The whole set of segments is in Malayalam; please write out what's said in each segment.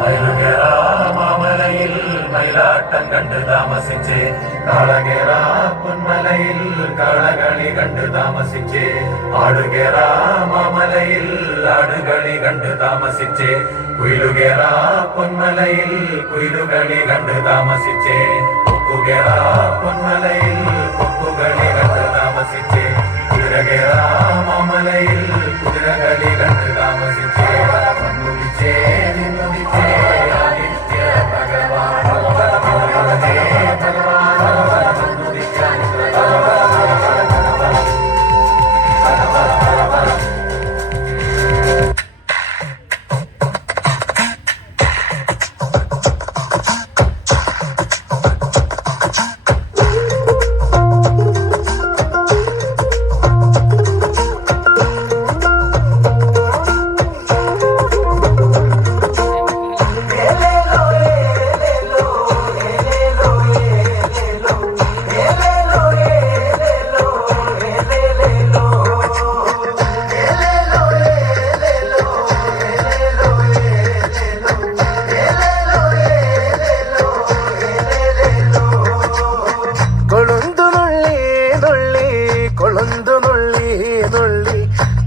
മയിലുകേറാ മാമലയിൽ മയിലാട്ടം കണ്ട് താമസിച്ചേ, കാളകേറാ പൊന്മലയിൽ കാളകളി കണ്ട് താമസിച്ചേ, ആടുകേറാ മാമലയിൽ ആടുകളി കണ്ട് താമസിച്ചേ, കുയിലുകേറാ പൊന്മലയിൽ കുയിലുകളി കണ്ട് താമസിച്ചേ, കൊക്കുകേറാ പൊന്മലയിൽ കൊക്കുകളി കണ്ട് താമസിച്ചേ, കുതിരകേറാ മാമലയിൽ കുതിരകളി കണ്ട് താമസിച്ചേ, മണ്ണുടിച്ചേ നിന്നുടിച്ചേ ആദിത്യ ഭഗവാൻ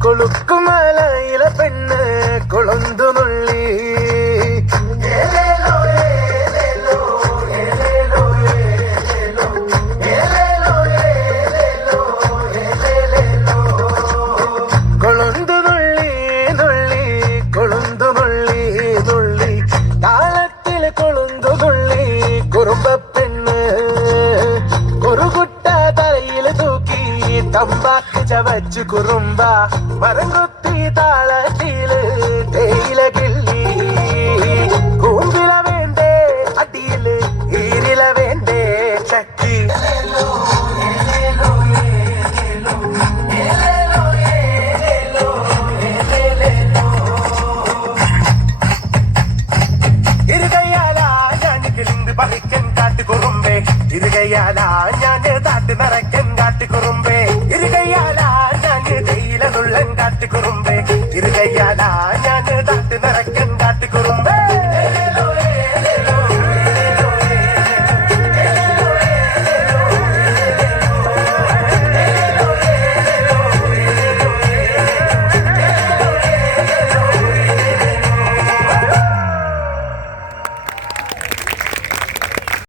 കൊളുക്കുമലയിലെ പെണ്ണ് കൊളുന്തു നുള്ളി കൊളുന്തു നുള്ളി നുള്ളി കൊളുന്തു നുള്ളി നുള്ളി താളത്തിൽ കൊളുന്തു നുള്ളി കുറുമ്പ പെണ്ണ് കുറുകുട്ട തലയിൽ തൂക്കി തമ്പാക്ക് ചവച്ചു കുറുമ്പ മരം കൊത്തി താളത്തില്